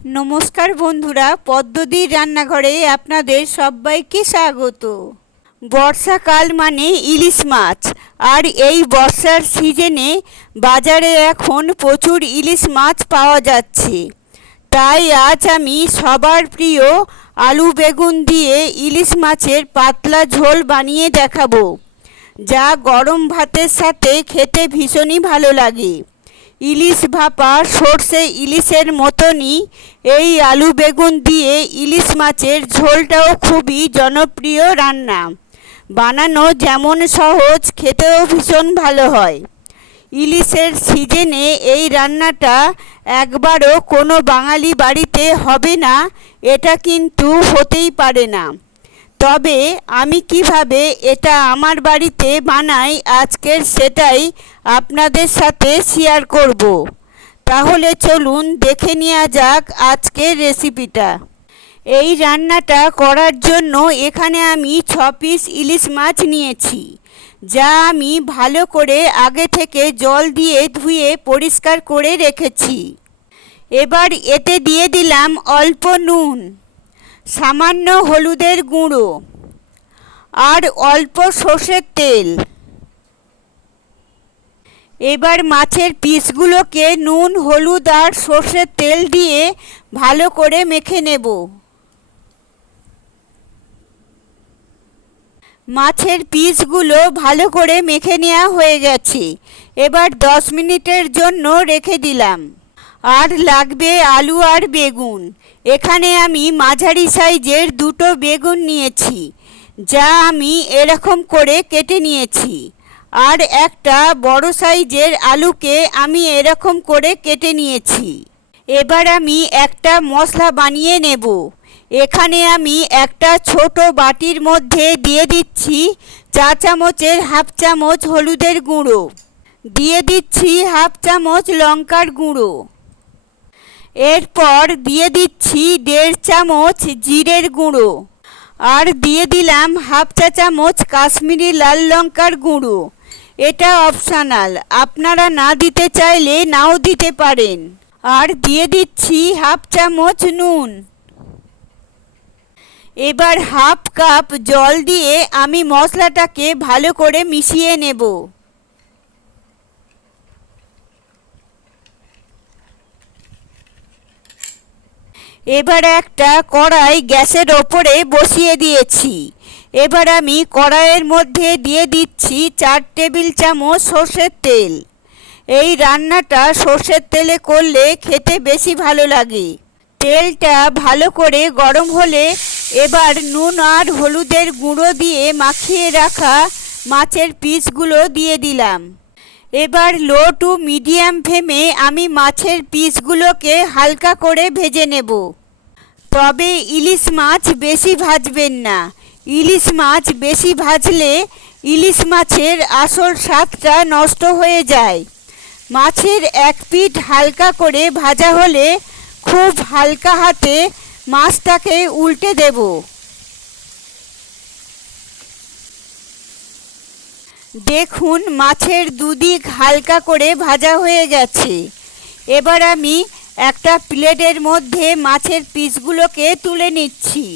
নমস্কার বন্ধুরা, পদ্মদির রান্নাঘরে আপনাদের সবাইকে স্বাগত। বর্ষাকাল মানে ইলিশ মাছ, আর এই বর্ষার সিজনে বাজারে এখন প্রচুর ইলিশ মাছ পাওয়া যাচ্ছে। তাই আজ আমি সবার প্রিয় আলু বেগুন দিয়ে ইলিশ মাছের পাতলা ঝোল বানিয়ে দেখাবো, যা গরম ভাতের সাথে খেতে ভীষণই ভালো লাগে। ইলিশ ভাপা সর্ষে ইলিশের মতনই এই আলু বেগুন দিয়ে ইলিশ মাছের ঝোলটাও খুবই জনপ্রিয় রান্না। বানানো যেমন সহজ, খেতেও ভীষণ ভালো হয়। ইলিশের সিজনে এই রান্নাটা একবারও কোনো বাঙালি বাড়িতে হবে না, এটা কিন্তু হতেই পারে না। তবে আমি কিভাবে এটা আমার বাড়িতে বানাই আজকের সেটাই আপনাদের সাথে শেয়ার করব। তাহলে চলুন দেখে নেওয়া যাক আজকের রেসিপিটা। এই রান্নাটা করার জন্য এখানে আমি 6 পিস ইলিশ মাছ নিয়েছি, যা আমি ভালো করে আগে থেকে জল দিয়ে ধুয়ে পরিষ্কার করে রেখেছি। এবার এতে দিয়ে দিলাম অল্প নুন, সামান্য হলুদের গুঁড়ো আর অল্প সর্ষের তেল। এবার মাছের পিসগুলোকে নুন, হলুদ আর সর্ষের তেল দিয়ে ভালো করে মেখে নেব। মাছের পিসগুলো ভালো করে মেখে নেওয়া হয়ে গেছে। এবার 10 মিনিটের জন্য রেখে দিলাম। আর লাগবে আলু আর বেগুন। এখানে আমি মাঝারি সাইজের 2টো বেগুন নিয়েছি, যা আমি এরকম করে কেটে নিয়েছি। আর একটা বড় সাইজের আলুকে আমি এরকম করে কেটে নিয়েছি। এবার আমি একটা মশলা বানিয়ে নেব। এখানে আমি একটা ছোট বাটির মধ্যে দিয়ে দিচ্ছি 4 চামচের হাফ চামচ হলুদের গুঁড়ো, দিয়ে দিচ্ছি হাফ চামচ লঙ্কার গুঁড়ো, এরপর দিয়ে দিচ্ছি 1.5 চামচ জিরের গুঁড়ো, আর দিয়ে দিলাম হাফ চা চামচ কাশ্মীরি লাল লঙ্কার গুঁড়ো। এটা অপশনাল, আপনারা না দিতে চাইলে নাও দিতে পারেন। আর দিয়ে দিচ্ছি হাফ চামচ নুন। এবার হাফ কাপ জল দিয়ে আমি মশলাটাকে ভালো করে মিশিয়ে নেব। এবার একটা কড়াই গ্যাসের ওপরে বসিয়ে দিয়েছি। এবার আমি কড়াইয়ের মধ্যে দিয়ে দিচ্ছি 4 টেবিল চামচ সর্ষের তেল। এই রান্নাটা সর্ষের তেলে করলে খেতে বেশি ভালো লাগে। তেলটা ভালো করে গরম হলে এবার নুন আর হলুদের গুঁড়ো দিয়ে মাখিয়ে রাখা মাছের পিসগুলো দিয়ে দিলাম। এবার লো টু মিডিয়াম ফ্লেমে আমি মাছের পিসগুলোকে হালকা করে ভেজে নেব। তবে ইলিশ মাছ বেশি ভাজবেন না। ইলিশ মাছ বেশি ভাজলে ইলিশ মাছের আসল স্বাদটা নষ্ট হয়ে যায়। মাছের এক পিঠ হালকা করে ভাজা হলে খুব হালকা হাতে মাছটাকে উল্টে দেব। দেখুন মাছের দুদিক হালকা করে ভাজা হয়ে গেছে। এবার আমি একটা প্লেটের মধ্যে মাছের পিসগুলোকে তুলে নিচ্ছি।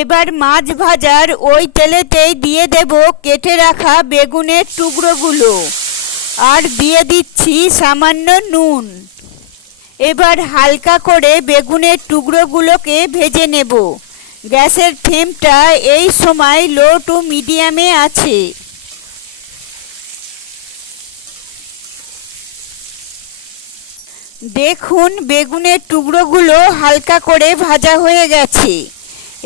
এবার মাছ ভাজার ওই তেলেতেই দিয়ে দেব কেটে রাখা বেগুনের টুকরোগুলো, আর দিয়ে দিচ্ছি সামান্য নুন। এবার হালকা করে বেগুনের টুকরোগুলোকে ভেজে নেব। গ্যাসের ফ্লেমটা এই সময় লো টু মিডিয়ামে আছে। দেখুন বেগুনের টুকরোগুলো হালকা করে ভাজা হয়ে গেছে।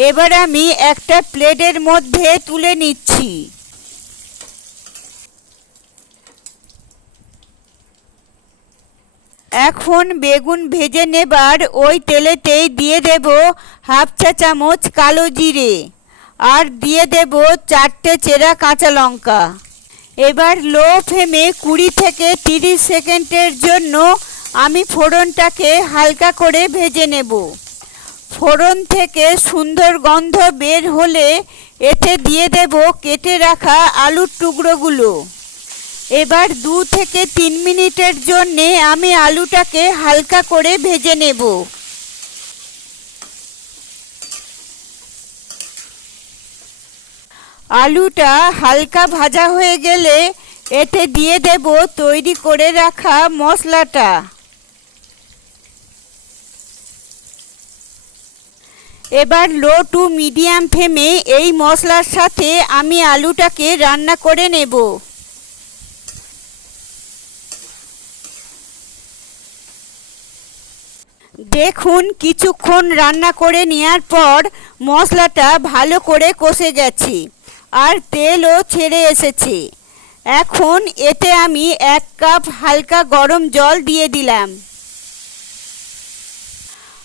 এবার আমি একটা প্লেটের মধ্যে তুলে নিচ্ছি। এখন বেগুন ভেজে নেবার ওই তেলেতেই দিয়ে দেব হাফ চা চামচ কালো জিরে, আর দিয়ে দেব 4টে চেরা কাঁচা লঙ্কা। এবার লো ফ্লেমে 20 থেকে 30 সেকেন্ডের জন্য আমি ফোড়নটাকে হালকা করে ভেজে নেব। ফোড়ন থেকে সুন্দর গন্ধ বের হলে এতে দিয়ে দেব কেটে রাখা আলুর টুকরোগুলো। এবার 2 থেকে 3 মিনিটের জন্যে আমি আলুটাকে হালকা করে ভেজে নেব। আলুটা হালকা ভাজা হয়ে গেলে এতে দিয়ে দেব তৈরি করে রাখা মশলাটা। এবার লো টু মিডিয়াম ফ্লেমে এই মশলার সাথে আমি আলুটাকে রান্না করে নেব। দেখুন কিছুক্ষণ রান্না করে নেওয়ার পর মশলাটা ভালো করে কষে গেছে আর তেলও ছেড়ে এসেছে। এখন এতে আমি 1 কাপ হালকা গরম জল দিয়ে দিলাম।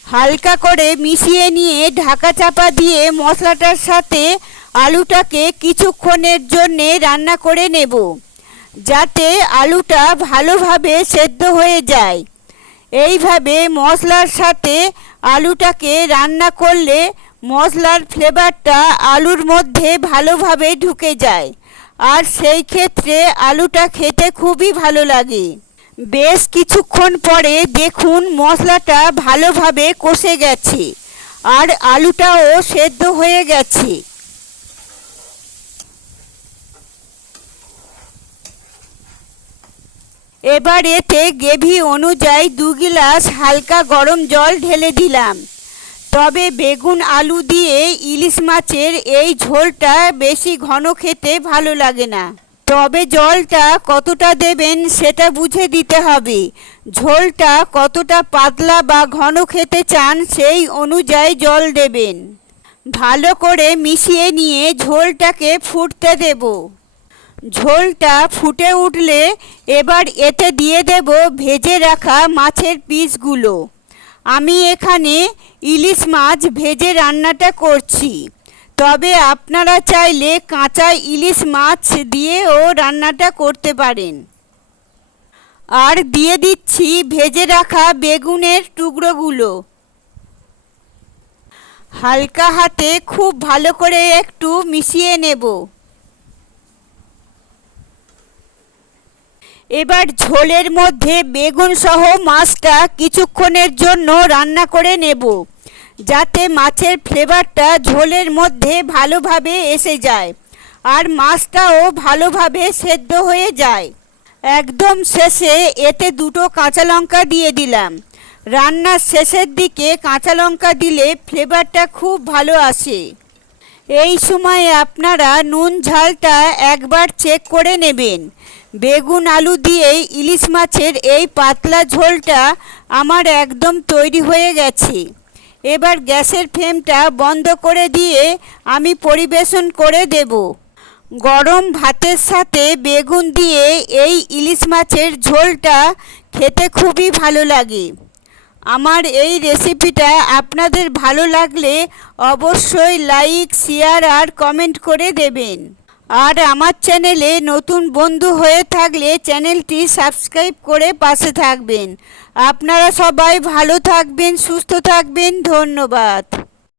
হালকা করে মিশিয়ে নিয়ে ঢাকা চাপা দিয়ে মশলাটার সাথে আলুটাকে কিছুক্ষণের জন্য রান্না করে নেব, যাতে আলুটা ভালোভাবে সেদ্ধ হয়ে যায়। এইভাবে মশলার সাথে আলুটাকে রান্না করলে মশলার ফ্লেভারটা আলুর মধ্যে ভালোভাবে ঢুকে যায়, আর সেই ক্ষেত্রে আলুটা খেতে খুবই ভালো লাগে। বেশ কিছুক্ষণ পরে দেখুন মশলাটা ভালোভাবে কষে গেছে আর আলুটাও সেদ্ধ হয়ে গেছে। এবার এতে গ্রেভি অনুযায়ী 2 গ্লাস হালকা গরম জল ঢেলে দিলাম। তবে বেগুন আলু দিয়ে ইলিশ মাছের এই ঝোলটা বেশি ঘন খেতে ভালো লাগে না। তবে জলটা কতটা দেবেন সেটা বুঝে দিতে হবে। ঝোলটা কতটা পাতলা বা ঘন খেতে চান সেই অনুযায়ী জল দেবেন। ভালো করে মিশিয়ে নিয়ে ঝোলটাকে ফুটতে দেব। ঝোলটা ফুটে উঠলে এবার এতে দিয়ে দেব ভেজে রাখা মাছের পিসগুলো। আমি এখানে ইলিশ মাছ ভেজে রান্নাটা করছি, তবে আপনারা চাইলে কাঁচা ইলিশ মাছ দিয়েও রান্নাটা করতে পারেন। আর দিয়ে দিচ্ছি ভেজে রাখা বেগুনের টুকরোগুলো। হালকা হাতে খুব ভালো করে একটু মিশিয়ে নেব। এবার ঝোলের মধ্যে বেগুন সহ মাছটা কিছুক্ষণের জন্য রান্না করে নেব, যাতে মাছের ফ্লেভারটা ঝোলের মধ্যে ভালোভাবে এসে যায় আর মাছটাও ভালোভাবে সেদ্ধ হয়ে যায়। একদম শেষে এতে 2টো কাঁচা লঙ্কা দিয়ে দিলাম। রান্নার শেষের দিকে কাঁচা লঙ্কা দিলে ফ্লেভারটা খুব ভালো আসে। এই সময় আপনারা নুন ঝালটা একবার চেক করে নেবেন। বেগুন আলু দিয়েই ইলিশ মাছের এই পাতলা ঝোলটা আমার একদম তৈরি হয়ে গেছে। এবার গ্যাসের ফ্লেমটা বন্ধ করে দিয়ে আমি পরিবেশন করে দেব। গরম ভাতের সাথে বেগুন দিয়ে এই ইলিশ মাছের ঝোলটা খেতে খুবই ভালো লাগে। আমার এই রেসিপিটা আপনাদের ভালো লাগলে অবশ্যই লাইক, শেয়ার আর কমেন্ট করে দেবেন। আর আমার চ্যানেলে নতুন বন্ধু হয়ে থাকলে চ্যানেলটি সাবস্ক্রাইব করে পাশে থাকবেন। আপনারা সবাই ভালো থাকবেন, সুস্থ থাকবেন। ধন্যবাদ।